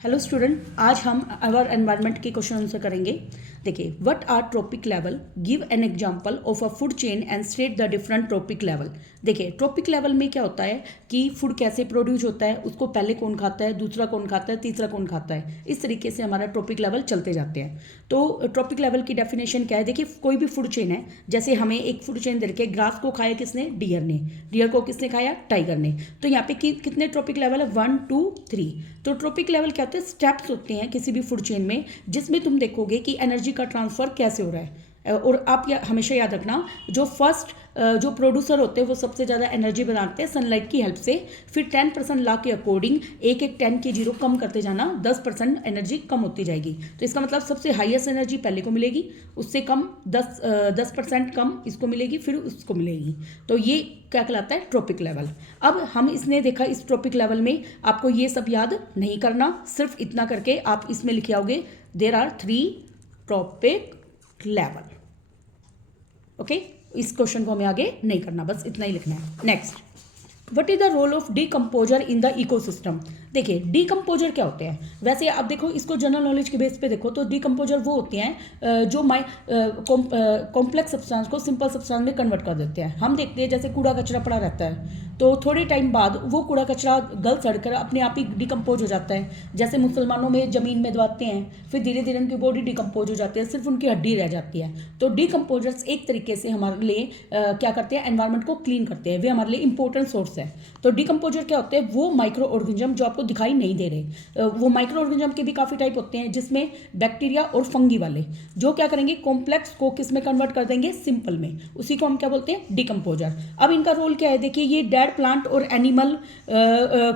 Hello student, आज हम our environment के क्वेश्चन आंसर करेंगे। देखिए, what are trophic level, give an example of a food chain and state the different trophic level. देखिए, trophic level में क्या होता है कि फूड कैसे प्रोड्यूस होता है, उसको पहले कौन खाता है, दूसरा कौन खाता है, तीसरा कौन खाता है, इस तरीके से हमारा ट्रॉपिक लेवल चलते जाते हैं। तो ट्रॉपिक लेवल की डेफिनेशन क्या है? देखिए, कोई भी फूड चेन है, जैसे हमें एक फूड चेन दे रखी है, ग्रास को खाया किसने? डियर ने। डियर को किसने खाया? टाइगर ने। तो यहाँ पे कितने ट्रॉपिक लेवल है? 1 2 3। तो ट्रॉपिक लेवल क्या होते हैं? स्टेप्स होते हैं किसी भी फूड चेन में, जिसमें तुम देखोगे कि एनर्जी का ट्रांसफर कैसे हो रहा है। और आप हमेशा याद रखना, जो फर्स्ट जो प्रोड्यूसर होते हैं वो सबसे ज़्यादा एनर्जी बनाते हैं सनलाइट की हेल्प से। फिर 10% लॉ के अकॉर्डिंग एक एक 10 के जीरो कम करते जाना, 10% एनर्जी कम होती जाएगी। तो इसका मतलब सबसे हाईएस्ट एनर्जी पहले को मिलेगी, उससे कम 10% कम इसको मिलेगी, फिर उसको मिलेगी। तो ये क्या कहलाता है? Trophic level. अब हम इसने देखा, इस ट्रॉपिक लेवल में आपको ये सब याद नहीं करना, सिर्फ इतना करके आप इसमें लिखे आओगे there are 3 trophic level. Okay, इस क्वेश्चन को हमें आगे नहीं करना, बस इतना ही लिखना है। Next, what is the role of decomposer in the ecosystem. देखिए, डीकम्पोजर क्या होते हैं? वैसे आप देखो, इसको जनरल नॉलेज के बेस पे देखो तो डीकम्पोजर वो होते हैं जो कॉम्प्लेक्स सब्सटेंस को सिंपल सब्सटेंस में कन्वर्ट कर देते हैं। हम देखते हैं जैसे कूड़ा कचरा पड़ा रहता है, तो थोड़े टाइम बाद वो कूड़ा कचरा गल सड़कर अपने आप ही डिकम्पोज हो जाता है। जैसे मुसलमानों में ज़मीन में दबाते हैं, फिर धीरे धीरे उनकी बॉडी डिकम्पोज हो जाती है, सिर्फ उनकी हड्डी रह जाती है। तो डीकम्पोजर्स एक तरीके से हमारे लिए क्या करते हैं? एनवायरनमेंट को क्लीन करते हैं, वे हमारे लिए इंपॉर्टेंट सोर्स है। तो डीकम्पोजर क्या होते हैं? वो माइक्रो ऑर्गेनिज्म जो आपको दिखाई नहीं दे रहे। वो माइक्रो ऑर्गेनिज्म के भी काफ़ी टाइप होते हैं, जिसमें बैक्टीरिया और फंगी वाले जो क्या करेंगे? कॉम्प्लेक्स को किस में कन्वर्ट कर देंगे? सिंपल में। उसी को हम क्या बोलते हैं? डीकम्पोजर। अब इनका रोल क्या है? देखिए, ये डेड प्लांट और एनिमल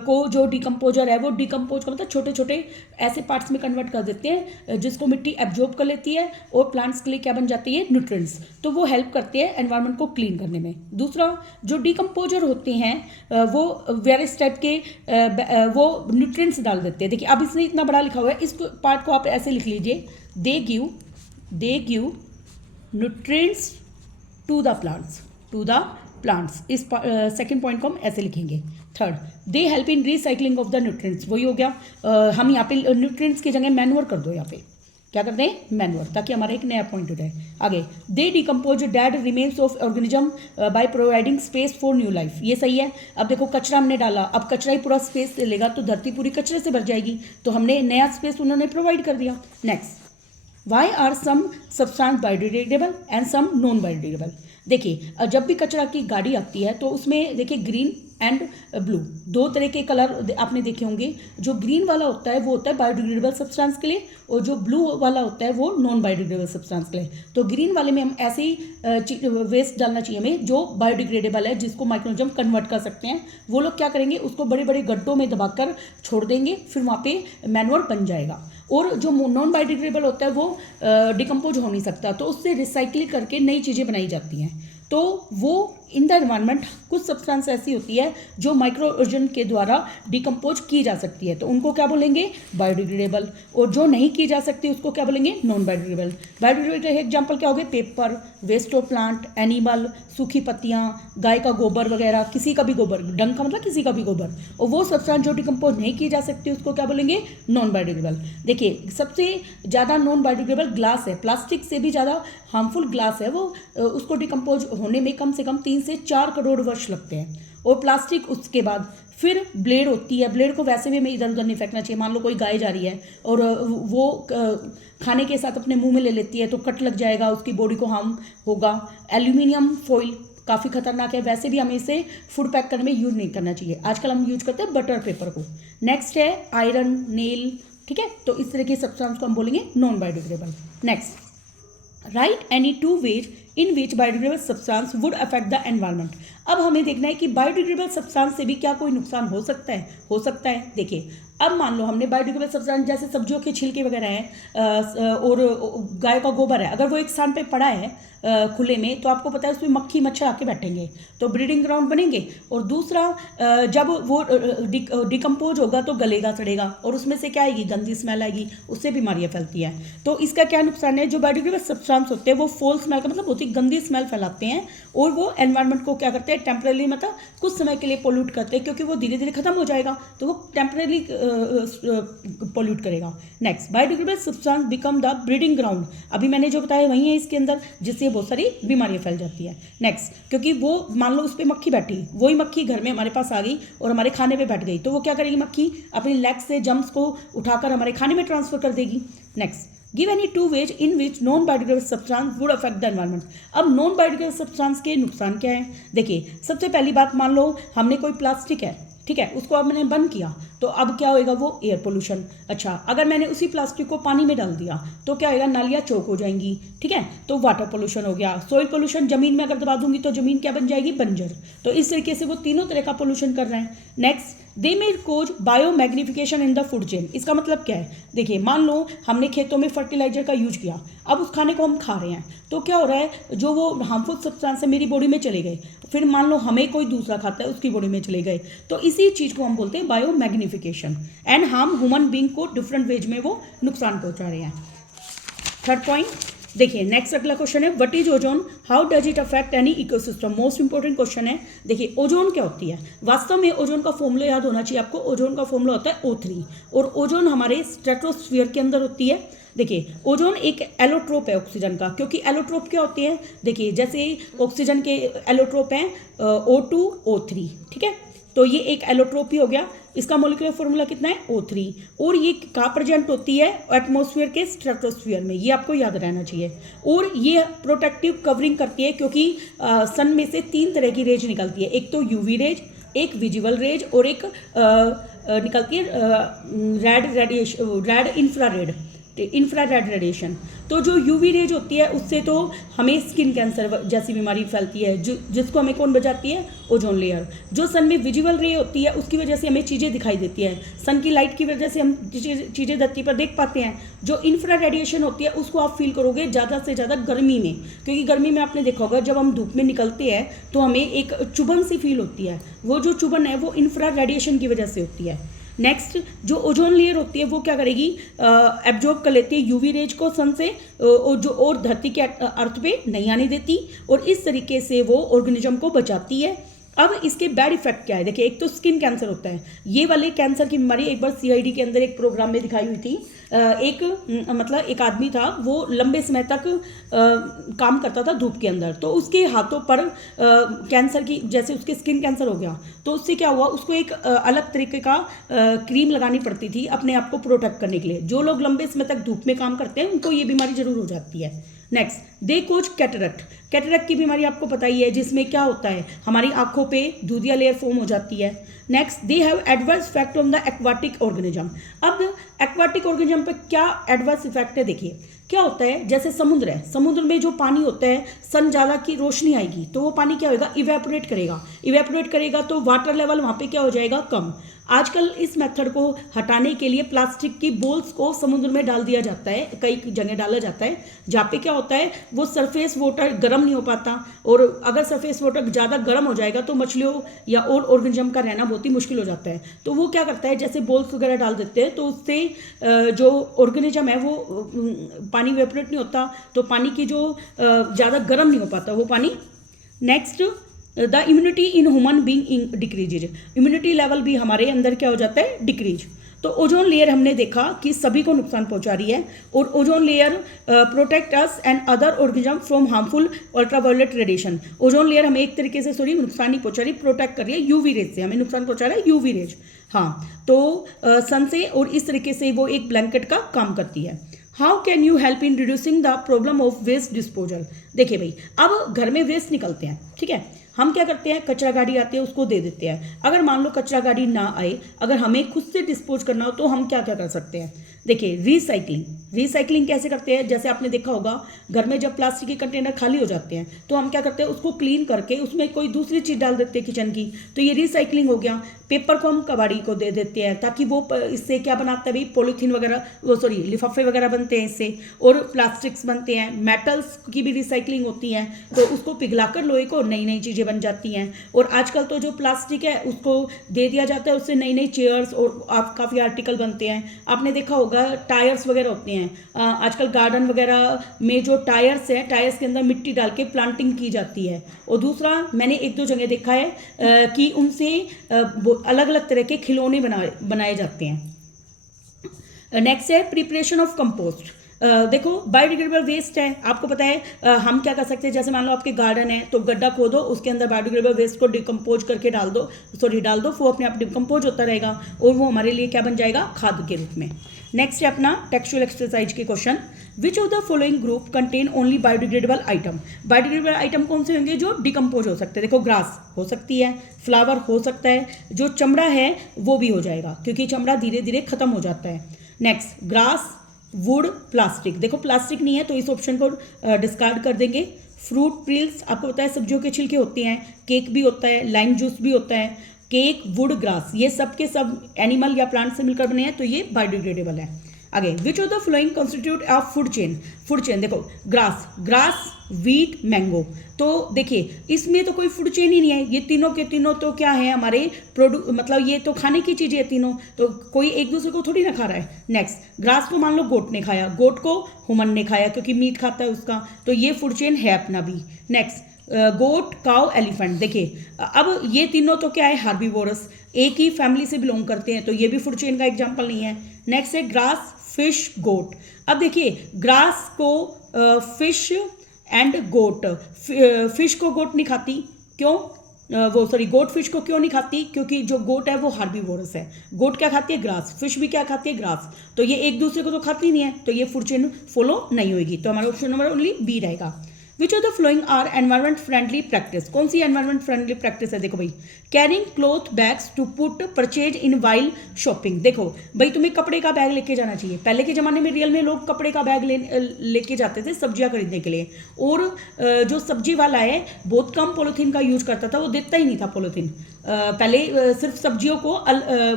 को जो डीकम्पोजर है वो डीकम्पोज का मतलब छोटे छोटे ऐसे पार्ट्स में कन्वर्ट कर देते हैं जिसको मिट्टी एब्जॉर्ब कर लेती है, और प्लांट्स के लिए क्या बन जाती है? न्यूट्रिएंट्स। तो वो हेल्प करते हैं एनवायरनमेंट को क्लीन करने में। दूसरा, जो डीकम्पोजर होते हैं वो वेरियस टाइप के वो न्यूट्रिएंट्स डाल देते हैं। देखिए, अब इसने इतना बड़ा लिखा हुआ है, इस पार्ट को आप ऐसे लिख लीजिए, they give nutrients to the plants. इस सेकंड पॉइंट को हम ऐसे लिखेंगे। Third, they help in recycling of the nutrients. वही हो गया, हम यहाँ पे न्यूट्रिएंट्स की जगह मैन्योर कर दो, यहाँ पे क्या करते हैं? मैन्योर, ताकि हमारा एक नया पॉइंट हो जाए। आगे, दे decompose dead remains of organism by providing space for new life. ये सही है। अब देखो, कचरा हमने डाला, अब कचरा ही पूरा स्पेस ले लेगा तो धरती पूरी कचरे से भर जाएगी, तो हमने नया स्पेस उन्होंने प्रोवाइड कर दिया। Next, why are some substance biodegradable and some non biodegradable. देखिए, जब भी कचरा की गाड़ी आती है तो उसमें देखिए ग्रीन एंड ब्लू दो तरह के कलर आपने देखे होंगे। जो ग्रीन वाला होता है वो होता है बायोडिग्रेडेबल सब्सटेंस के लिए, और जो ब्लू वाला होता है वो नॉन बायोडिग्रेडेबल सब्सटेंस के लिए। तो ग्रीन वाले में हम ऐसे ही वेस्ट डालना चाहिए हमें जो बायोडिग्रेडेबल है, जिसको माइक्रोऑर्गेनिज्म कन्वर्ट कर सकते हैं। वो लोग क्या करेंगे? उसको बड़े बड़े गड्ढों में दबाकर छोड़ देंगे, फिर वहाँ पे मैन्योर बन जाएगा। और जो नॉन बायोडिग्रेडेबल होता है वो डिकम्पोज हो नहीं सकता, तो उससे रिसाइकिल करके नई चीज़ें बनाई जाती हैं। तो वो इन द एनवायरनमेंट कुछ सब्सटेंस ऐसी होती है जो माइक्रो ऑर्गेनिज्म के द्वारा डिकम्पोज की जा सकती है, तो उनको क्या बोलेंगे? बायोडिग्रेडेबल। और जो नहीं की जा सकती उसको क्या बोलेंगे? Non biodegradable. बायोडिग्रेडेबल एग्जाम्पल क्या हो गए? Paper, waste of plant, animal, सूखी पत्तियाँ, गाय का गोबर वगैरह, किसी का भी गोबर, डंग का मतलब किसी का भी गोबर। और वो सब्सटेंस जो डिकम्पोज नहीं की जा सकती उसको क्या बोलेंगे? Non biodegradable. देखिए, सबसे ज़्यादा नॉन बायोडिग्रेडेबल ग्लास है, प्लास्टिक से भी ज़्यादा हार्मफुल ग्लास है वो। उसको डिकम्पोज होने में कम से कम 3 से 4 करोड़ वर्ष लगते हैं। और प्लास्टिक, उसके बाद फिर ब्लेड होती है। ब्लेड को वैसे भी हमें इधर उधर नहीं फेंकना चाहिए। मान लो कोई गाय जा रही है और वो खाने के साथ अपने मुंह में ले लेती है तो कट लग जाएगा, उसकी बॉडी को हार्म होगा। एल्यूमिनियम फॉइल काफ़ी खतरनाक है, वैसे भी हमें इसे फूड पैक करने में यूज़ नहीं करना चाहिए। आजकल हम यूज करते हैं बटर पेपर को। नेक्स्ट है आयरन, नेल, ठीक है। तो इस तरह के सब्सटेंस को हम बोलेंगे non biodegradable. Next, right any 2 ways in which biodegradable substance would affect the environment. अब हमें देखना है कि बायोडिग्रेडेबल सब्सटेंस से भी क्या कोई नुकसान हो सकता है? हो सकता है। देखिए, अब मान लो हमने बायोडिग्रेडेबल सब्सटेंस जैसे सब्जियों के छिलके वगैरह हैं और गाय का गोबर है, अगर वो एक स्थान पे पड़ा है खुले में, तो आपको पता है उसमें मक्खी मच्छर आके बैठेंगे, तो ब्रीडिंग ग्राउंड बनेंगे। और दूसरा, जब वो डिकम्पोज होगा तो गलेगा, सड़ेगा, और उसमें से क्या आएगी? गंदी स्मेल आएगी, उससे बीमारियां फैलती हैं। तो इसका क्या नुकसान है? जो बायोडिग्रेडेबल सब्सटेंस होते हैं वो फॉल स्मेल का मतलब बहुत ही गंदी स्मेल फैलाते हैं, और वो एनवायरनमेंट को क्या करते हैं? टेम्परेली मतलब कुछ समय के लिए पोल्यूट करते हैं, क्योंकि वो धीरे धीरे खत्म हो जाएगा, तो वो टेम्परेली पोल्यूट करेगा। Next, biodegradable substance become the breeding ground, अभी मैंने जो बताया वही है इसके अंदर, जिससे बहुत सारी बीमारियां फैल जाती है। नेक्स्ट, क्योंकि वो मान लो उस पर मक्खी बैठी, वही मक्खी घर में हमारे पास आ गई और हमारे खाने पे बैठ गई, तो वो क्या करेगी मक्खी, अपनी लेग से जम्स को उठाकर हमारे खाने में ट्रांसफर कर देगी। Next, give any two ways in which non biodegradable substance would affect the environment. अब नॉन बायोडिग्रेडेबल सब्सटेंस के नुकसान क्या है? देखिए, सबसे पहली बात, मान लो हमने कोई प्लास्टिक है, ठीक है, उसको अब मैंने बंद किया, तो अब क्या होएगा, वो एयर पोल्यूशन। अच्छा, अगर मैंने उसी प्लास्टिक को पानी में डाल दिया तो क्या होएगा, नालियाँ चौक हो जाएंगी, ठीक है, तो वाटर पोल्यूशन हो गया। सॉइल पोल्यूशन, जमीन में अगर दबा दूंगी तो जमीन क्या बन जाएगी, बंजर। तो इस तरीके से वो तीनों तरह का पोल्यूशन कर रहे हैं। Next, they may cause bio magnification in the food chain. इसका मतलब क्या है? देखिए, मान लो हमने खेतों में फर्टिलाइजर का यूज किया, अब उस खाने को हम खा रहे हैं, तो क्या हो रहा है, जो वो हार्मफुल सब्सटेंस है मेरी बॉडी में चले गए, फिर मान लो हमें कोई दूसरा खाता है, उसकी बॉडी में चले गए, तो इसी चीज़ को हम बोलते हैं bio magnification, and harm human being को डिफरेंट वेज में वो नुकसान पहुंचा रहे हैं। थर्ड पॉइंट देखिए, नेक्स्ट अगला क्वेश्चन है, what is ozone, how does it affect any ecosystem. Most important question है। देखिए, ओजोन क्या होती है? वास्तव में ओजोन का फॉर्मूला याद होना चाहिए आपको। ओजोन का फॉर्मूला होता है O3, और ओजोन हमारे स्ट्रेटोस्फीयर के अंदर होती है। देखिए, ओजोन एक एलोट्रोप है ऑक्सीजन का, क्योंकि एलोट्रोप क्या होती है, देखिए जैसे ऑक्सीजन के एलोट्रोप हैं O2 O3, ठीक है, तो ये एक एलोट्रोप ही हो गया। इसका मॉलिक्यूलर फॉर्मूला कितना है, O3, और ये कहाँ प्रेजेंट होती है, एटमॉस्फेयर के स्ट्रेटोस्फीयर में, ये आपको याद रहना चाहिए। और ये प्रोटेक्टिव कवरिंग करती है, क्योंकि सन में से 3 तरह की रेज निकलती है, एक तो यूवी रेज, एक विजिबल रेज, और एक निकलती है रेड इंफ्रारेड रेडिएशन। तो जो यूवी रेज होती है उससे तो हमें स्किन कैंसर जैसी बीमारी फैलती है, जिसको हमें कौन बचाती है, ओजोन लेयर। जो सन में विजिबल रे होती है उसकी वजह से हमें चीज़ें दिखाई देती है, सन की लाइट की वजह से हम चीज़ें धरती पर देख पाते हैं। जो इंफ्रा रेडिएशन होती है उसको आप फील करोगे ज़्यादा से ज़्यादा गर्मी में, क्योंकि गर्मी में आपने देखा होगा जब हम धूप में निकलते हैं तो हमें एक चुभन सी फील होती है, वो जो चुभन है वो इंफ्रा रेडिएशन की वजह से होती है। नेक्स्ट, जो ओजोन लेयर होती है वो क्या करेगी, एब्जॉर्ब कर लेती है यूवी रेज को सन से, और धरती के अर्थ पे नहीं आने देती, और इस तरीके से वो ऑर्गेनिज्म को बचाती है। अब इसके बैड इफेक्ट क्या है? देखिए, एक तो स्किन कैंसर होता है, ये वाले कैंसर की बीमारी एक बार CID के अंदर एक प्रोग्राम में दिखाई हुई थी। एक आदमी था, वो लंबे समय तक काम करता था धूप के अंदर, तो उसके हाथों पर कैंसर की, जैसे उसके स्किन कैंसर हो गया, तो उससे क्या हुआ, उसको एक अलग तरीके का क्रीम लगानी पड़ती थी अपने आप को प्रोटेक्ट करने के लिए। जो लोग लंबे समय तक धूप में काम करते हैं उनको ये बीमारी जरूर हो जाती है। नेक्स्ट, दे कोज कैटरेक्ट। कैटरेक्ट की बीमारी आपको पता ही है, जिसमें क्या होता है, हमारी आंखों पे दूधिया लेयर फॉर्म हो जाती है। Next, they have adverse effect on the aquatic organism. अब एक्वाटिक ऑर्गेनिज्म पे क्या एडवर्स इफेक्ट है? देखिए, क्या होता है, जैसे समुद्र है, समुद्र में जो पानी होता है, सन ज्यादा की रोशनी आएगी तो वो पानी क्या होगा, इवेपोरेट करेगा, तो वाटर लेवल वहाँ पे क्या हो जाएगा, कम। आजकल इस मेथड को हटाने के लिए प्लास्टिक की बोल्स को समुद्र में डाल दिया जाता है, कई जगह डाला जाता है, जहाँ पे क्या होता है, वो सरफेस वाटर गर्म नहीं हो पाता, और अगर सरफेस वाटर ज़्यादा गर्म हो जाएगा तो मछलियों या और ऑर्गेनिज्म का रहना बहुत ही मुश्किल हो जाता है। तो वो क्या करता है, जैसे बोल्स वगैरह डाल देते हैं, तो उससे जो ऑर्गेनिज्म है वो पानी वेपरेट नहीं होता, तो पानी की जो ज़्यादा गर्म नहीं हो पाता वो पानी। Next, the immunity in human being decreases. Immunity level भी हमारे अंदर क्या हो जाता है, डिक्रीज। तो ओजोन लेयर हमने देखा कि सभी को नुकसान पहुंचा रही है, और ozone layer protect us and other organism from harmful ultraviolet radiation. Ozone layer हमें एक तरीके से नुकसान नहीं पहुंचा रही, प्रोटेक्ट कर रही है यूवी रेज से, हमें नुकसान पहुंचा रहा है यूवी रेज। हाँ, तो सन से, और इस तरीके से वो एक ब्लैंकेट का काम करती है। How can you help in reducing the problem of waste disposal. देखिए भाई, अब घर में वेस्ट निकलते हैं, ठीक है, हम क्या करते हैं, कचरा गाड़ी आती है उसको दे देते हैं। अगर मान लो कचरा गाड़ी ना आए, अगर हमें खुद से डिस्पोज करना हो तो हम क्या क्या कर सकते हैं। देखिए, रिसाइकलिंग कैसे करते हैं, जैसे आपने देखा होगा घर में जब प्लास्टिक के कंटेनर खाली हो जाते हैं तो हम क्या करते हैं, उसको क्लीन करके उसमें कोई दूसरी चीज़ डाल देते हैं किचन की, तो ये रिसाइकलिंग हो गया। पेपर को हम कबाड़ी को दे देते हैं, ताकि वो इससे क्या बनाता है भाई, पॉलीथीन वगैरह, लिफाफे वगैरह बनते हैं इससे, और प्लास्टिक्स बनते हैं। मेटल्स की भी रिसाइकलिंग होती है, तो उसको पिघलाकर लोहे को नई नई चीज़ें बन जाती हैं। और आजकल तो जो प्लास्टिक है उसको दे दिया जाता है, उससे नई नई चेयर्स और काफ़ी आर्टिकल बनते हैं। आपने देखा होगा टायर्स वगैरह होते हैं, आजकल गार्डन वगैरह में जो टायर्स है, टायर्स के अंदर मिट्टी डाल के प्लांटिंग की जाती है। और दूसरा, मैंने 1-2 जगह देखा है कि उनसे अलग अलग तरह के खिलौने बनाए जाते हैं, नेक्स्ट है प्रिपरेशन ऑफ कंपोस्ट। देखो बायोडिग्रेडेबल वेस्ट है, आपको पता है हम क्या कर सकते हैं, जैसे मान लो आपके गार्डन है तो गड्ढा खोदो, उसके अंदर बायोडिग्रेडेबल वेस्ट को डिकम्पोज करके डाल दो, वो अपने आप डिकम्पोज होता रहेगा और वो हमारे लिए क्या बन जाएगा, खाद के रूप में। नेक्स्ट है अपना टेक्सचुअल एक्सरसाइज के question. Which of the following group contain only biodegradable item. Biodegradable item कौन से होंगे, जो डिकम्पोज हो सकते हैं। देखो ग्रास हो सकती है, फ्लावर हो सकता है, जो चमड़ा है वो भी हो जाएगा क्योंकि चमड़ा धीरे धीरे खत्म हो जाता है। Next grass, would, plastic. देखो प्लास्टिक नहीं है तो इस ऑप्शन को डिस्कार्ड कर देंगे। फ्रूट पिल्स, आपको पता है सब्जियों के छिलके होते हैं, केक भी होता है, लाइम जूस भी होता है, केक, वुड, ग्रास, ये सब के सब एनिमल या प्लांट से मिलकर बने हैं तो ये बायोडिग्रेडेबल है। आगे विच of the flowing constitute of food chain. Food chain देखो ग्रास, वीट, मैंगो। तो देखिए इसमें तो कोई फूड चेन ही नहीं है, ये तीनों के तीनों तो क्या है हमारे मतलब ये तो खाने की चीज़ें है तीनों, तो कोई एक दूसरे को थोड़ी ना खा रहा है। नेक्स्ट ग्रास को मान लो गोट ने खाया, गोट को ह्यूमन ने खाया क्योंकि मीट खाता है उसका, तो ये फूड चेन है अपना भी। नेक्स्ट गोट, काउ, एलिफेंट। देखिए अब ये तीनों तो क्या है, हार्बीवोरस, एक ही फैमिली से बिलोंग करते हैं तो ये भी फूड चेन का एग्जाम्पल नहीं है। नेक्स्ट है ग्रास, फिश, गोट। अब देखिए ग्रास को फिश एंड गोट, फिश को गोट नहीं खाती, क्यों गोट फिश को क्यों नहीं खाती, क्योंकि जो गोट है वो हार्बीवोरस है। गोट क्या खाती है, ग्रास, फिश भी क्या खाती है, ग्रास, तो ये एक दूसरे को तो खाती नहीं है तो ये फूड चेन फॉलो नहीं होगी, तो हमारा ऑप्शन नंबर ओनली बी रहेगा। Which of the following are environment friendly practice. कौन सी एनवायरमेंट फ्रेंडली प्रैक्टिस है, देखो भाई carrying cloth bags to put purchase in while shopping. देखो भाई तुम्हें कपड़े का बैग लेके जाना चाहिए, पहले के ज़माने में रियल में लोग कपड़े का बैग लेके जाते थे सब्जियां खरीदने के लिए, और जो सब्जी वाला है बहुत कम पॉलीथीन का यूज करता था, वो देता ही नहीं था पॉलीथीन, पहले सिर्फ सब्जियों को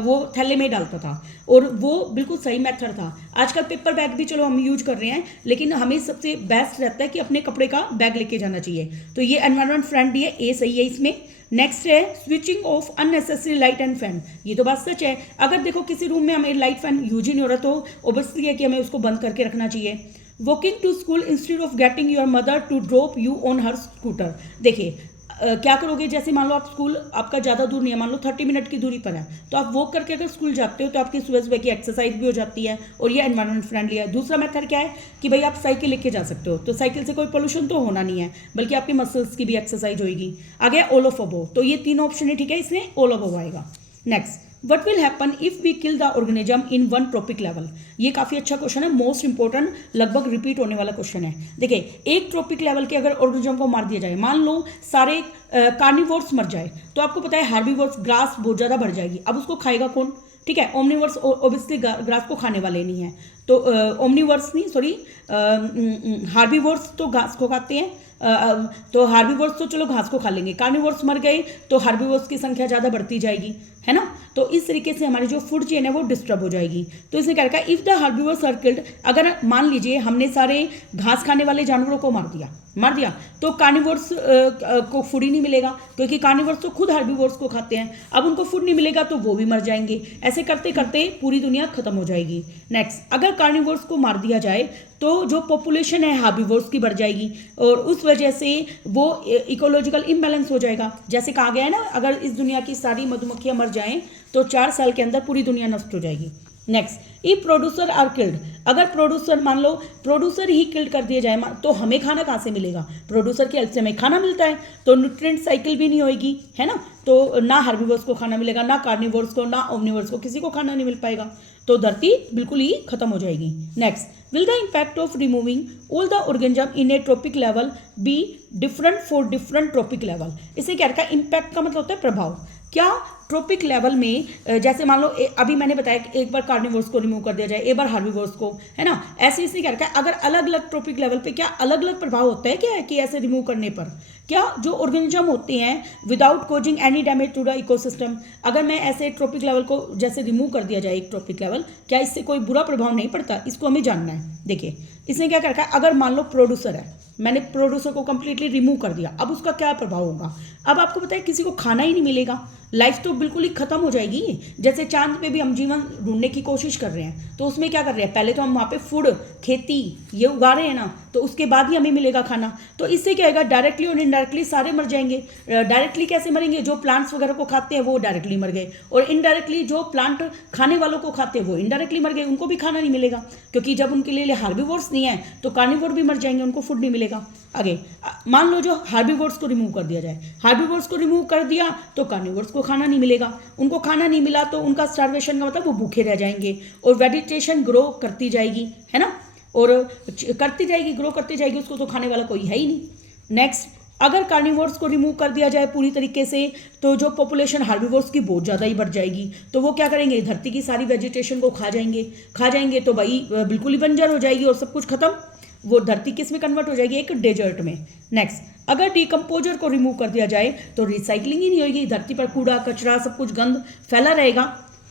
वो थैले में डालता था और वो बिल्कुल सही मेथड था। आजकल पेपर बैग भी चलो हम यूज कर रहे हैं, लेकिन हमें सबसे बेस्ट रहता है कि अपने कपड़े का बैग लेके जाना चाहिए, तो ये एनवायरमेंट फ्रेंडली है, ए सही है इसमें। नेक्स्ट है switching off unnecessary light and fan. ये तो बात सच है, अगर देखो किसी रूम में हमें लाइट फैन यूज ही नहीं हो रहा तो ऑब्वियसली है कि हमें उसको बंद करके रखना चाहिए। Walking to school instead of getting your mother to drop you on her scooter. देखिए क्या करोगे, जैसे मान लो आप स्कूल आपका ज़्यादा दूर नहीं है, मान लो 30 मिनट की दूरी पर है, तो आप वॉक करके अगर स्कूल जाते हो तो आपकी सुबह सुबह की एक्सरसाइज भी हो जाती है और ये एनवायरमेंट फ्रेंडली है। दूसरा मेथड क्या है कि भाई आप साइकिल लेके जा सकते हो, तो साइकिल से कोई पोल्यूशन तो होना नहीं है बल्कि आपकी मसल्स की भी एक्सरसाइज होगी। आगे ऑल ऑफ अबोव, तो ये तीनों ऑप्शन है, ठीक है, इसमें ऑल ऑफ अबोव आएगा। Next what will happen if we kill the organism in one trophic level. ये काफ़ी अच्छा क्वेश्चन है, मोस्ट इंपॉर्टेंट, लगभग रिपीट होने वाला क्वेश्चन है। देखिए एक ट्रॉपिक लेवल के अगर ऑर्गेनिज्म को मार दिया जाए, मान लो सारे कार्निवोर्स मर जाए, तो आपको पता है हार्बीवोर्स, ग्रास बहुत ज़्यादा बढ़ जाएगी, अब उसको खाएगा कौन, ठीक है, ओमनीवर्स ऑब्वियसली ग्रास को खाने वाले नहीं है, तो ओमनीवर्स नहीं सॉरी हार्बीवोर्स तो घास को खाते हैं, तो हार्बीवोर्स तो चलो घास को खा लेंगे, कार्निवोर्स मर गए तो हार्बीवोर्स की संख्या ज़्यादा बढ़ती जाएगी, है ना, तो इस तरीके से हमारी जो फूड चेन है वो डिस्टर्ब हो जाएगी। तो इसने क्या रखा, if the herbivores are killed, अगर मान लीजिए हमने सारे घास खाने वाले जानवरों को मार दिया तो कार्निवोर्स को फूड ही नहीं मिलेगा, क्योंकि कार्निवोर्स तो खुद हार्बीवोर्स को खाते हैं, अब उनको फूड नहीं मिलेगा तो वो भी मर जाएंगे, ऐसे करते करते पूरी दुनिया खत्म हो जाएगी। नेक्स्ट अगर कार्निवोर्स को मार दिया जाए तो जो पॉपुलेशन है हार्बीवोर्स की बढ़ जाएगी और उस वजह से वो इकोलॉजिकल इम्बैलेंस हो जाएगा। जैसे कहा गया है ना, अगर इस दुनिया की सारी मधुमक्खियां मर जाएं तो 4 साल के अंदर पूरी दुनिया नष्ट हो जाएगी। Next if producer are killed, अगर प्रोड्यूसर मान लो प्रोड्यूसर ही किल्ड कर दिया जाए तो हमें खाना कहाँ से मिलेगा, प्रोड्यूसर की हेल्प से हमें खाना मिलता है, तो न्यूट्रिएंट साइकिल भी नहीं होगी, है ना, तो ना हार्बीवोर्स को खाना मिलेगा, ना कार्निवोर्स को, ना ओमनीवोर्स को, किसी को खाना नहीं मिल पाएगा, तो धरती बिल्कुल ही खत्म हो जाएगी। Next will the impact of removing all the organism in A trophic level be different for different trophic level. इसे क्या रखा, इम्पैक्ट का मतलब होता है प्रभाव। क्या ट्रॉपिक लेवल में जैसे मान लो अभी मैंने बताया कि एक बार कार्निवोर्स को रिमूव कर दिया जाए, एक बार हार्बीवोर्स को, है ना, ऐसे इसने क्या रखा है, अगर अलग अलग ट्रॉपिक लेवल पे क्या अलग अलग प्रभाव होता है क्या है कि ऐसे रिमूव करने पर, क्या जो ऑर्गेनिज्म होते हैं without causing any damage to the ecosystem, अगर मैं ऐसे ट्रॉपिक लेवल को जैसे रिमूव कर दिया जाए एक ट्रॉपिक लेवल, क्या इससे कोई बुरा प्रभाव नहीं पड़ता, इसको हमें जानना है। देखिए इसने क्या कर रखा है, अगर मान लो प्रोड्यूसर है, मैंने प्रोड्यूसर को कंप्लीटली रिमूव कर दिया, अब उसका क्या प्रभाव होगा, अब आपको पता है किसी को खाना ही नहीं मिलेगा, लाइफ तो बिल्कुल ही खत्म हो जाएगी। जैसे चांद पे भी हम जीवन ढूंढने की कोशिश कर रहे हैं, तो उसमें क्या कर रहे हैं, पहले तो हम वहाँ पे फूड, खेती ये उगा रहे हैं ना, तो उसके बाद ही हमें मिलेगा खाना। तो इससे क्या होगा, डायरेक्टली और इनडायरेक्टली सारे मर जाएंगे। डायरेक्टली कैसे मरेंगे, जो प्लांट्स वगैरह को खाते हैं वो डायरेक्टली मर गए, और इनडायरेक्टली जो प्लांट खाने वालों को खाते हैं वो इनडायरेक्टली मर गए, उनको भी खाना नहीं मिलेगा, क्योंकि जब उनके लिए हार्बिवोर्स नहीं है तो कार्निवोर भी मर जाएंगे, उनको फूड नहीं मिलेगा। आगे मान लो जो हार्बिवोर्स को रिमूव कर दिया जाए, हार्बिवोर्स को रिमूव कर दिया तो कार्निवोर्स को खाना नहीं मिलेगा, उनको खाना नहीं मिला तो उनका स्टार्वेशन का मतलब वो भूखे रह जाएंगे, और वेजिटेशन ग्रो करती जाएगी, है ना, और करती जाएगी, ग्रो करती जाएगी, उसको तो खाने वाला कोई है ही नहीं। नेक्स्ट, अगर कार्निवोर्स को रिमूव कर दिया जाए पूरी तरीके से, तो जो पॉपुलेशन हार्बिवोर्स की बहुत ज़्यादा ही बढ़ जाएगी, तो वो क्या करेंगे, धरती की सारी वेजिटेशन को खा जाएंगे तो भाई बिल्कुल ही बंजर हो जाएगी और सब कुछ खत्म। वो धरती किस में कन्वर्ट हो जाएगी, एक डेजर्ट में। नेक्स्ट, अगर डिकम्पोजर को रिमूव कर दिया जाए तो रिसाइकलिंग ही नहीं होगी, धरती पर कूड़ा कचरा सब कुछ गंद फैला रहेगा,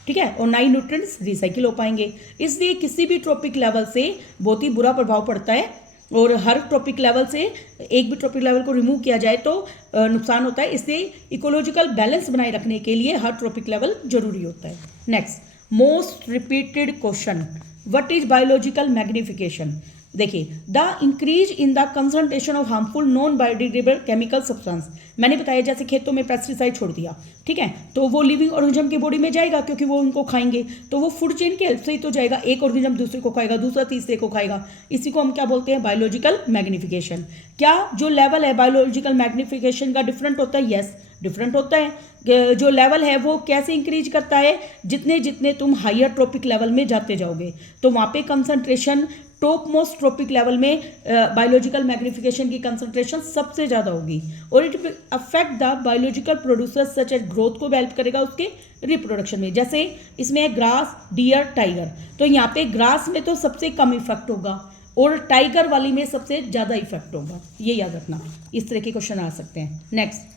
ठीक है, और ना ही न्यूट्रिएंट्स रिसाइकिल हो पाएंगे। इसलिए किसी भी ट्रॉपिक लेवल से बहुत ही बुरा प्रभाव पड़ता है, और हर ट्रॉपिक लेवल से एक भी ट्रॉपिक लेवल को रिमूव किया जाए तो नुकसान होता है। इसलिए इकोलॉजिकल बैलेंस बनाए रखने के लिए हर ट्रॉपिक लेवल जरूरी होता है। Next, most repeated question, what is biological magnification. देखिए, the increase in the concentration of harmful non biodegradable chemical substance. मैंने बताया जैसे खेतों में पेस्टिसाइड छोड़ दिया, ठीक है, तो वो लिविंग ऑर्गेनिज्म की बॉडी में जाएगा, क्योंकि वो उनको खाएंगे, तो वो फूड चेन की हेल्प से ही तो जाएगा, एक ऑर्गेनिज्म दूसरे को खाएगा, दूसरा तीसरे को खाएगा। इसी को हम क्या बोलते हैं, बायोलॉजिकल मैग्निफिकेशन। क्या जो लेवल है बायोलॉजिकल मैग्निफिकेशन का डिफरेंट होता है, यस डिफरेंट होता है। जो लेवल है वो कैसे इंक्रीज करता है, जितने जितने तुम हायर ट्रॉपिक लेवल में जाते जाओगे, तो वहाँ पे concentration top most trophic level में बायोलॉजिकल मैग्निफिकेशन की कंसंट्रेशन सबसे ज़्यादा होगी, और it affect the biological producers such as growth को हेल्प करेगा उसके रिप्रोडक्शन में। जैसे इसमें है ग्रास, डियर, टाइगर, तो यहाँ पे ग्रास में तो सबसे कम इफेक्ट होगा और टाइगर वाली में सबसे ज़्यादा इफेक्ट होगा, ये याद रखना। इस तरह के क्वेश्चन आ सकते हैं। Next,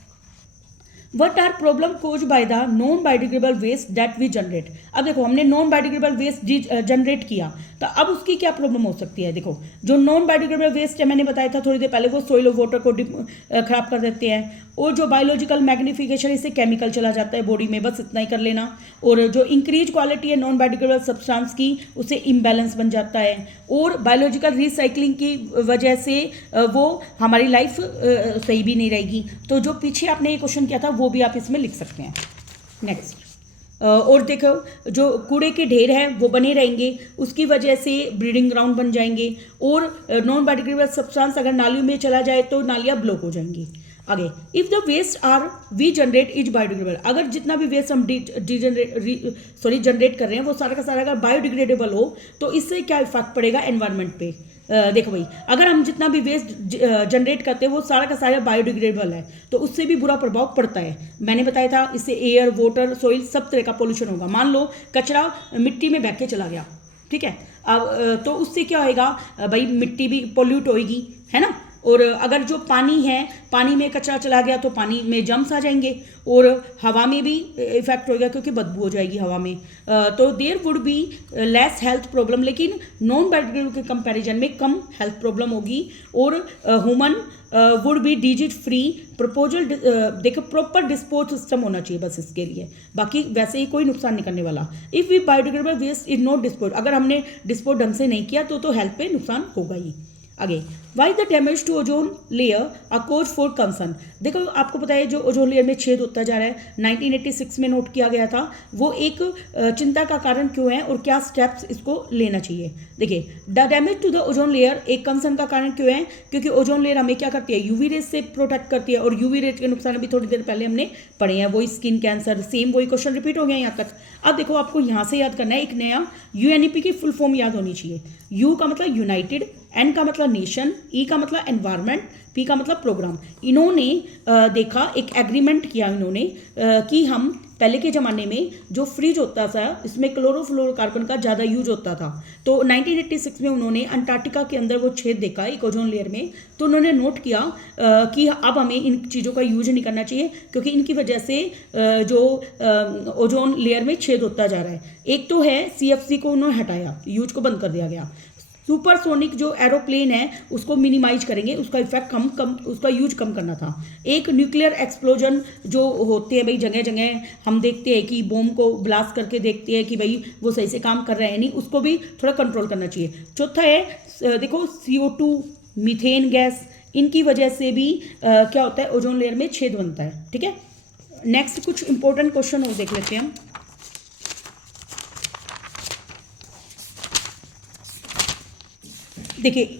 what are problem cause by the non biodegradable waste that we generate. अब देखो, हमने नॉन बायोडिग्रेडेबल वेस्ट जनरेट किया, तो अब उसकी क्या प्रॉब्लम हो सकती है। देखो, जो नॉन बायोडिग्रेडेबल वेस्ट है, मैंने बताया था थोड़ी देर पहले, वो सोइल और वाटर को खराब कर देते हैं, और जो बायोलॉजिकल मैग्निफिकेशन, इससे केमिकल चला जाता है बॉडी में, बस इतना ही कर लेना। और जो इंक्रीज क्वालिटी है नॉन बायोडिग्रेडेबल सब्सटेंस की, उससे इम्बैलेंस बन जाता है, और बायोलॉजिकल रिसाइकलिंग की वजह से वो हमारी लाइफ सही भी नहीं रहेगी। तो जो पीछे आपने ये क्वेश्चन किया था वो भी आप इसमें लिख सकते हैं। नेक्स्ट, और देखो, जो कूड़े के ढेर हैं वो बने रहेंगे, उसकी वजह से ब्रीडिंग ग्राउंड बन जाएंगे, और नॉन बायोडिग्रेडेबल सब्सटेंस अगर नालियों में चला जाए तो नालियाँ ब्लॉक हो जाएंगी। आगे, if the waste are we generate is biodegradable, अगर जितना भी वेस्ट हम जनरेट कर रहे हैं वो सारा का सारा अगर बायोडिग्रेडेबल हो, तो इससे क्या इफेक्ट पड़ेगा एनवायरनमेंट पे। देखो भाई, अगर हम जितना भी वेस्ट जनरेट करते हैं वो सारा का सारा बायोडिग्रेडेबल है, तो उससे भी बुरा प्रभाव पड़ता है। मैंने बताया था, इससे एयर, वाटर, सॉइल सब तरह का पोल्यूशन होगा। मान लो कचरा मिट्टी में बह के चला गया, ठीक है, अब तो उससे क्या होएगा भाई, मिट्टी भी पोल्यूट होएगी, है ना। और अगर जो पानी है, पानी में कचरा चला गया तो पानी में जम्स आ जाएंगे, और हवा में भी इफेक्ट होगा क्योंकि बदबू हो जाएगी हवा में। तो there would be less health problem, लेकिन नॉन बायोडिग्रेडेबल के कंपैरिजन में कम हेल्थ प्रॉब्लम होगी, और human would be disease free. Proposal, देखो प्रॉपर डिस्पोज सिस्टम होना चाहिए बस इसके लिए, बाकी वैसे ही कोई नुकसान नहीं करने वाला। If we biodegradable waste is not dispose, अगर हमने डिस्पोज ढंग से नहीं किया तो हेल्थ पे नुकसान होगा ही। आगे, why the damage to ozone layer a cause for concern. देखो, आपको पता है जो ओजोन लेयर में छेद होता जा रहा है, 1986 में नोट किया गया था, वो एक चिंता का कारण क्यों है और क्या स्टेप्स इसको लेना चाहिए। देखिए, the damage to the ozone layer एक कंसर्न का कारण क्यों है, क्योंकि ओजोन लेयर हमें क्या करती है, यूवी रेज से प्रोटेक्ट करती है, और यूवी रेज के नुकसान अभी थोड़ी देर पहले हमने पढ़े हैं, वही स्किन कैंसर, सेम वही क्वेश्चन रिपीट हो गया यहाँ तक। अब देखो, आपको यहाँ से याद करना है, एक नया यूएनईपी की फुल फॉर्म याद होनी चाहिए। यू का मतलब यूनाइटेड, एन का मतलब नेशन, ई का मतलब एनवायरनमेंट, पी का मतलब प्रोग्राम। इन्होंने देखा, एक एग्रीमेंट किया इन्होंने कि हम पहले के ज़माने में जो फ्रिज होता था इसमें क्लोरोफ्लोरोकार्बन का ज़्यादा यूज होता था, तो 1986 में उन्होंने अंटार्कटिका के अंदर वो छेद देखा एक ओजोन लेयर में, तो उन्होंने नोट किया कि अब हमें इन चीज़ों का यूज नहीं करना चाहिए, क्योंकि इनकी वजह से जो ओजोन लेयर में छेद होता जा रहा है। एक तो है CFC को उन्होंने हटाया, यूज को बंद कर दिया गया। सुपरसोनिक जो एरोप्लेन है उसको मिनिमाइज करेंगे, उसका इफेक्ट कम उसका यूज कम करना था। एक न्यूक्लियर एक्सप्लोजन जो होते हैं भाई जगह जगह, हम देखते हैं कि बॉम्ब को ब्लास्ट करके देखते हैं कि भाई वो सही से काम कर रहा है नहीं, उसको भी थोड़ा कंट्रोल करना चाहिए। चौथा है देखो CO2, मीथेन गैस, इनकी वजह से भी क्या होता है, ओजोन लेयर में छेद बनता है। ठीक है, नेक्स्ट कुछ इंपॉर्टेंट क्वेश्चन और देख लेते हैं हम। देखिए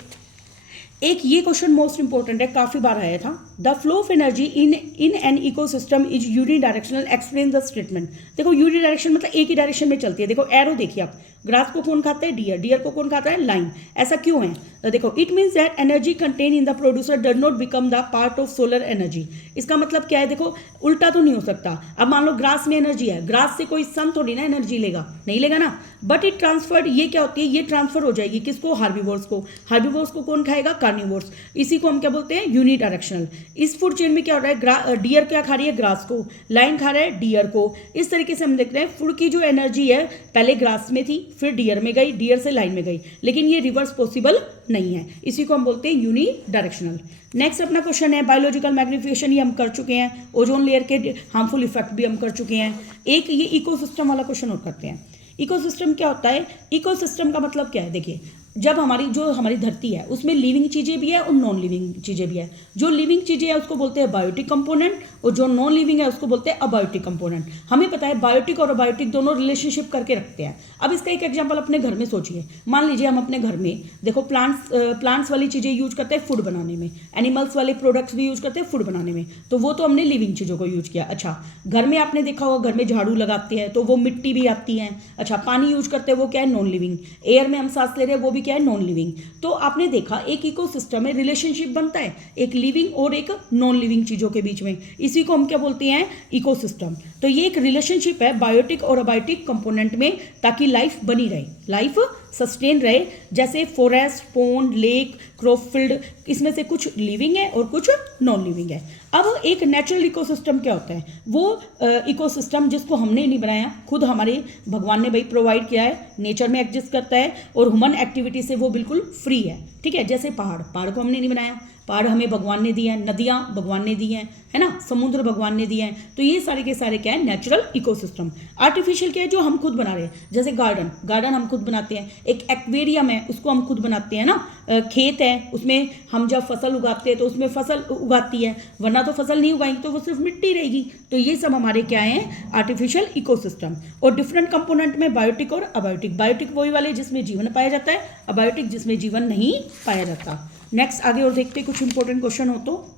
एक ये क्वेश्चन मोस्ट इंपॉर्टेंट है, काफी बार आया था। The flow of energy in an ecosystem is unidirectional, explain the statement. देखो यूनिडायरेक्शन मतलब एक ही डायरेक्शन में चलती है। देखो एरो देखिए आप, ग्रास को कौन खाता है, डियर, डियर को कौन खाता है, लाइन। ऐसा क्यों है? तो देखो it means that energy contain in the producer does not become the part of solar energy. इसका मतलब क्या है? देखो उल्टा तो नहीं हो सकता। अब मान लो ग्रास में एनर्जी है, ग्रास से कोई सन थोड़ी ना एनर्जी लेगा, नहीं लेगा ना, बट इट ट्रांसफर्ड, ये क्या होती है, ये ट्रांसफर हो जाएगी किसको, हार्बीवोर्स को। हार्बीवोर्स को कौन खाएगा, कार्निवोर्स। इसी को हम क्या बोलते हैं, यूनिडायरेक्शनल। इस फूड चेन में क्या हो रहा है, डियर क्या खा रही है, ग्रास को, लाइन खा रहा है डियर को। इस तरीके से हम देख रहे हैं फूड की जो एनर्जी है पहले ग्रास में थी, फिर डियर में गई, डियर से लाइन में गई, लेकिन ये रिवर्स पॉसिबल नहीं है। इसी को हम बोलते हैं यूनिडायरेक्शनल। नेक्स्ट अपना क्वेश्चन है बायोलॉजिकल मैग्निफिकेशन, ये हम कर चुके हैं। ओजोन लेयर के हार्मफुल इफेक्ट भी हम कर चुके हैं। एक ये इकोसिस्टम वाला क्वेश्चन और करते हैं। इकोसिस्टम क्या होता है? इकोसिस्टम का मतलब क्या है? देखिए जब हमारी धरती है उसमें लिविंग चीज़ें भी है और नॉन लिविंग चीज़ें भी है। जो लिविंग चीज़ें है उसको बोलते हैं बायोटिक कंपोनेंट, और जो नॉन लिविंग है उसको बोलते हैं अबायोटिक कंपोनेंट। हमें पता है बायोटिक और अबायोटिक दोनों रिलेशनशिप करके रखते हैं। अब इसका एक एग्जांपल अपने घर में सोचिए। मान लीजिए हम अपने घर में देखो प्लांट्स वाली चीज़ें यूज करते हैं फूड बनाने में, एनिमल्स वाले प्रोडक्ट्स भी यूज करते हैं फूड बनाने में, तो वो तो हमने लिविंग चीज़ों को यूज किया। अच्छा, घर में आपने देखा होगा घर में झाड़ू लगाते हैं तो वो मिट्टी भी आती है। अच्छा, पानी यूज करते हैं वो क्या है, नॉन लिविंग। एयर में हम सांस ले रहे हैं वो भी क्या है, नॉन लिविंग। तो आपने देखा एक इकोसिस्टम में रिलेशनशिप बनता है एक लिविंग और एक नॉन लिविंग चीजों के बीच में, इसी को हम क्या बोलते हैं, इकोसिस्टम। तो ये एक रिलेशनशिप है बायोटिक और अबायोटिक कंपोनेंट में, ताकि लाइफ बनी रहे, लाइफ सस्टेन रहे। जैसे forest, pond, lake, crop field, इसमें से कुछ लिविंग है और कुछ नॉन लिविंग है। अब एक नेचुरल इकोसिस्टम क्या होता है? वो इकोसिस्टम जिसको हमने नहीं बनाया, खुद हमारे भगवान ने भाई प्रोवाइड किया है, नेचर में एग्जिस्ट करता है और ह्यूमन एक्टिविटी से वो बिल्कुल फ्री है। ठीक है, जैसे पहाड़ को हमने नहीं बनाया, पहाड़ हमें भगवान ने दिए हैं, नदियाँ भगवान ने दी हैं, है ना, समुद्र भगवान ने दिए हैं। तो ये सारे के सारे क्या है, नेचुरल इकोसिस्टम। आर्टिफिशियल क्या है, जो हम खुद बना रहे हैं, जैसे गार्डन हम खुद बनाते हैं। एक एक्वेरियम है उसको हम खुद बनाते हैं ना। खेत है उसमें हम जब फसल उगाते हैं तो उसमें फसल उगाती है, वरना तो फसल नहीं उगाएंगे तो वो सिर्फ मिट्टी रहेगी। तो ये सब हमारे क्या हैं, आर्टिफिशियल इकोसिस्टम। और डिफरेंट कंपोनेंट में बायोटिक और अबायोटिक। बायोटिक वही वाले जिसमें जीवन पाया जाता है, अबायोटिक जिसमें जीवन नहीं पाया जाता। नेक्स्ट आगे और देखते हैं कुछ इंपॉर्टेंट क्वेश्चन हो तो।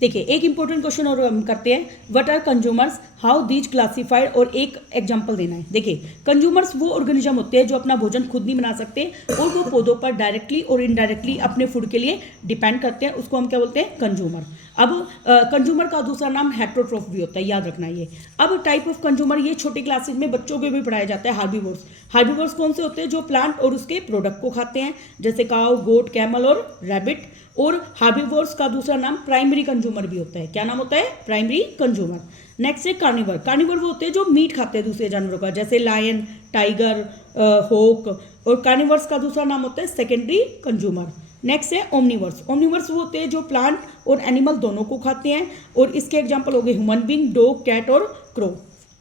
देखिए एक इंपॉर्टेंट क्वेश्चन और हम करते हैं, what are consumers, how these classified, और एक एग्जांपल देना है। देखिए कंज्यूमर्स वो ऑर्गेनिज्म होते हैं जो अपना भोजन खुद नहीं बना सकते और वो पौधों पर डायरेक्टली और इनडायरेक्टली अपने फूड के लिए डिपेंड करते हैं, उसको हम क्या बोलते हैं, कंज्यूमर। अब कंज्यूमर का दूसरा नाम हेट्रोट्रोफ भी होता है, याद रखना ये। अब टाइप ऑफ कंज्यूमर ये छोटी क्लासेज में बच्चों को भी पढ़ाया जाता है, हार्बीवोर्स। हार्बीवोर्स कौन से होते हैं, जो प्लांट और उसके प्रोडक्ट को खाते हैं, जैसे काउ, गोट, कैमल और रैबिट। और हार्बीवोर्स का दूसरा नाम प्राइमरी कंज्यूमर भी होता है। क्या नाम होता है, प्राइमरी कंज्यूमर। नेक्स्ट है कार्निवर। कार्निवर वो होते हैं जो मीट खाते हैं दूसरे जानवरों का, जैसे लायन, टाइगर, हॉक। और कार्निवर्स का दूसरा नाम होता है सेकेंडरी कंज्यूमर। नेक्स्ट है ओमनिवर्स। ओमनिवर्स वो होते हैं जो प्लांट और एनिमल दोनों को खाते हैं, और इसके एग्जांपल हो गए ह्यूमन बींग, डॉग, कैट और क्रो।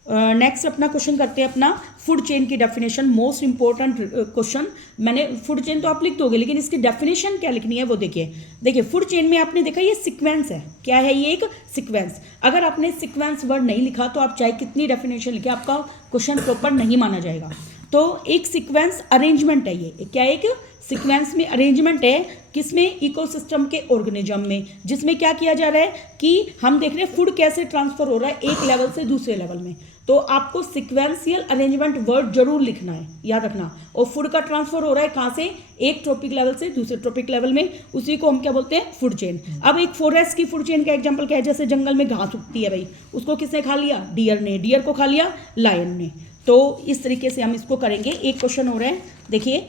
नेक्स्ट अपना क्वेश्चन करते हैं अपना फूड चेन की डेफिनेशन, मोस्ट इंपॉर्टेंट क्वेश्चन। मैंने फूड चेन तो आप लिख दोगे, लेकिन इसकी डेफिनेशन क्या लिखनी है वो देखिए फूड चेन में आपने देखा ये सीक्वेंस है। क्या है ये, एक सीक्वेंस। अगर आपने सीक्वेंस वर्ड नहीं लिखा तो आप चाहे कितनी डेफिनेशन लिखे, आपका क्वेश्चन प्रॉपर नहीं माना जाएगा। तो एक सीक्वेंस अरेंजमेंट है ये। क्या है, एक सीक्वेंस में अरेंजमेंट है, किसमें, इकोसिस्टम के ऑर्गेनिज्म में, जिसमें क्या किया जा रहा है कि हम देख रहे हैं फूड कैसे ट्रांसफर हो रहा है एक लेवल से दूसरे लेवल में। तो आपको सिक्वेंशियल अरेंजमेंट वर्ड जरूर लिखना है, याद रखना। और फूड का ट्रांसफर हो रहा है कहाँ से, एक ट्रॉपिक लेवल से दूसरे ट्रॉपिक लेवल में, उसी को हम क्या बोलते हैं, फूड चेन। अब एक फॉरेस्ट की फूड चेन का एग्जांपल क्या है, जैसे जंगल में घास उगती है भाई, उसको किसने खा लिया, डियर ने, डियर को खा लिया लायन ने। तो इस तरीके से हम इसको करेंगे। एक क्वेश्चन हो रहा है, देखिए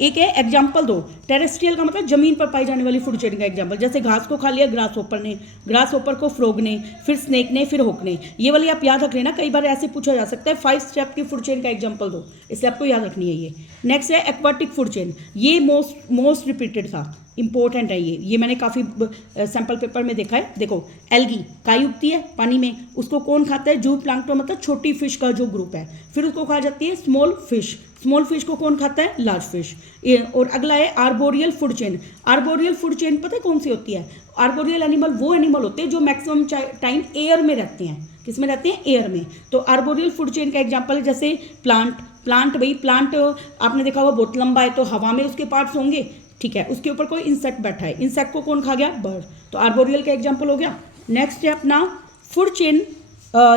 एक है एग्जाम्पल दो, टेरेस्ट्रियल का मतलब जमीन पर पाई जाने वाली फूड चेन का एग्जाम्पल, जैसे घास को खा लिया ग्रास होपर ने, ग्रास होपर को फ्रॉग ने, फिर स्नेक ने, फिर हुक ने। ये वाली आप याद रख लेना, कई बार ऐसे पूछा जा सकता है 5 स्टेप की फूड चेन का एग्जाम्पल दो, इसलिए आपको याद रखनी है ये। नेक्स्ट है एक्वाटिक फूड चेन, ये मोस्ट रिपीटेड था, इंपॉर्टेंट है ये मैंने काफ़ी सैम्पल पेपर में देखा है। देखो एल्गी काई उगती है पानी में, उसको कौन खाता है, जू प्लांक्टन मतलब छोटी फिश का जो ग्रुप है, फिर उसको खा जाती है स्मॉल फिश को कौन खाता है, लार्ज फिश। और अगला है arboreal food chain. Arboreal food chain पता है कौन सी होती है, आर्बोरियल एनिमल वो एनिमल होते हैं जो मैक्सिमम टाइम एयर में रहते हैं। किस में रहते हैं, एयर में। तो आर्बोरियल फूड चेन का एग्जाम्पल है जैसे प्लांट आपने देखा होगा बहुत लंबा है, तो हवा में उसके पार्ट्स होंगे, ठीक है, उसके ऊपर कोई इंसेक्ट बैठा है, इंसेक्ट को कौन खा गया, बर्ड, तो आर्बोरियल का एग्जाम्पल हो गया। नेक्स्ट है अपना फूड चेन,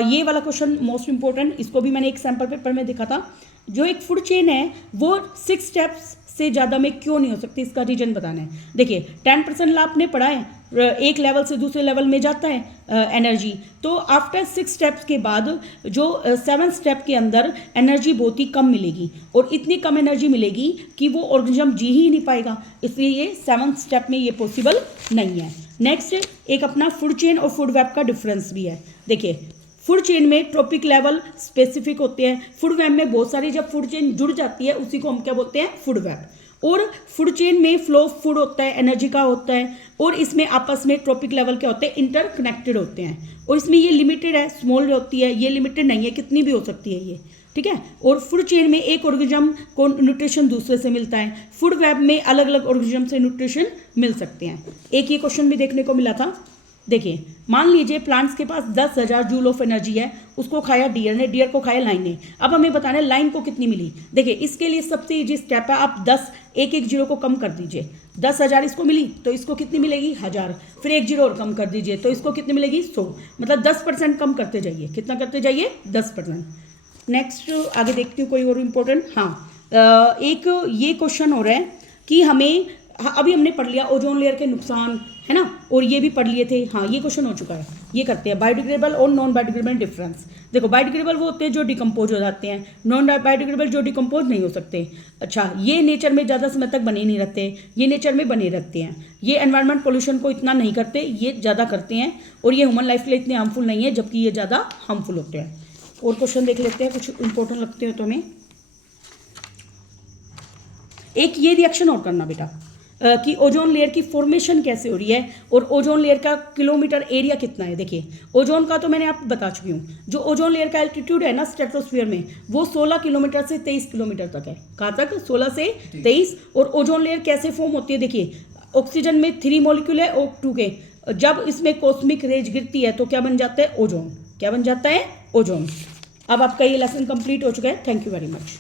ये वाला क्वेश्चन मोस्ट इंपॉर्टेंट, इसको भी मैंने एक सैम्पल पेपर में देखा था। जो एक फूड चेन है वो 6 स्टेप्स से ज़्यादा में क्यों नहीं हो सकती, इसका रीजन बताना है। देखिए 10% आपने पढ़ा है, एक लेवल से दूसरे लेवल में जाता है एनर्जी, तो आफ्टर 6 स्टेप्स के बाद जो 7 स्टेप के अंदर एनर्जी बहुत ही कम मिलेगी, और इतनी कम एनर्जी मिलेगी कि वो ऑर्गेनिज्म जी ही नहीं पाएगा, इसलिए ये 7 स्टेप में ये पॉसिबल नहीं है। नेक्स्ट एक अपना फूड चेन और फूड वेब का डिफरेंस भी है। देखिए फूड चेन में ट्रॉपिक लेवल स्पेसिफिक होते हैं, फूड वेब में बहुत सारी जब फूड चेन जुड़ जाती है उसी को हम क्या बोलते हैं, फूड वेब। और फूड चेन में फ्लो ऑफ फूड होता है, एनर्जी का होता है, और इसमें आपस में ट्रॉपिक लेवल के होते हैं, इंटरकनेक्टेड होते हैं, और इसमें ये लिमिटेड है, स्मॉल होती है, ये लिमिटेड नहीं है, कितनी भी हो सकती है ये, ठीक है। और फूड चेन में एक ऑर्गेनिज्म को न्यूट्रिशन दूसरे से मिलता है, फूड वेब में अलग अलग ऑर्गेनिज्म से न्यूट्रिशन मिल सकते हैं। एक ये क्वेश्चन भी देखने को मिला था। देखिए मान लीजिए प्लांट्स के पास 10,000 जूल ऑफ एनर्जी है, उसको खाया डियर ने, डियर को खाया लाइन ने, अब हमें बताना है लाइन को कितनी मिली। देखिए इसके लिए सबसे ईजी स्टेप है, आप 10 एक जीरो को कम कर दीजिए, 10,000 इसको मिली तो इसको कितनी मिलेगी, 1000, फिर एक जीरो और कम कर दीजिए तो इसको कितनी मिलेगी, 100, मतलब 10% कम करते जाइए, कितना करते जाइए, 10%। नेक्स्ट आगे देखती हूँ कोई और इम्पोर्टेंट, हाँ एक ये क्वेश्चन हो रहा है कि हमें, अभी हमने पढ़ लिया ओजोन लेयर के नुकसान, है ना, और ये भी पढ़ लिए थे, हाँ ये क्वेश्चन हो चुका है। ये करते हैं बायोडिग्रेडेबल और नॉन बायोडिग्रेडेबल डिफरेंस। देखो बायोडिग्रेडेबल वो होते हैं जो डिकम्पोज हो जाते हैं, नॉन बायोडिग्रेडेबल जो डिकम्पोज नहीं हो सकते। अच्छा ये नेचर में ज़्यादा समय तक बने नहीं रहते, ये नेचर में बने रहते हैं, ये एनवायरमेंट पोल्यूशन को इतना नहीं करते, ये ज़्यादा करते हैं, और ये ह्यूमन लाइफ के लिए इतने हार्मफुल नहीं है, जबकि ये ज़्यादा हार्मफुल होते हैं। और क्वेश्चन देख लेते हैं, कुछ इंपॉर्टेंट लगते हो तो हमें। एक ये रिएक्शन और करना बेटा कि ओजोन लेयर की फॉर्मेशन कैसे हो रही है, और ओजोन लेयर का किलोमीटर एरिया कितना है। देखिए ओजोन का तो मैंने आपको बता चुकी हूँ, जो ओजोन लेयर का एल्टीट्यूड है ना स्ट्रेटोस्फीयर में, वो 16 किलोमीटर से 23 किलोमीटर तक है। कहाँ तक, 16 से 23। और ओजोन लेयर कैसे फॉर्म होती है, देखिए ऑक्सीजन में 3 मॉलिक्यूल है O2 के, जब इसमें कॉस्मिक रेज गिरती है तो क्या बन जाता है, ओजोन। क्या बन जाता है, ओजोन। अब आपका ये लेसन कंप्लीट हो चुका है। Thank you very much.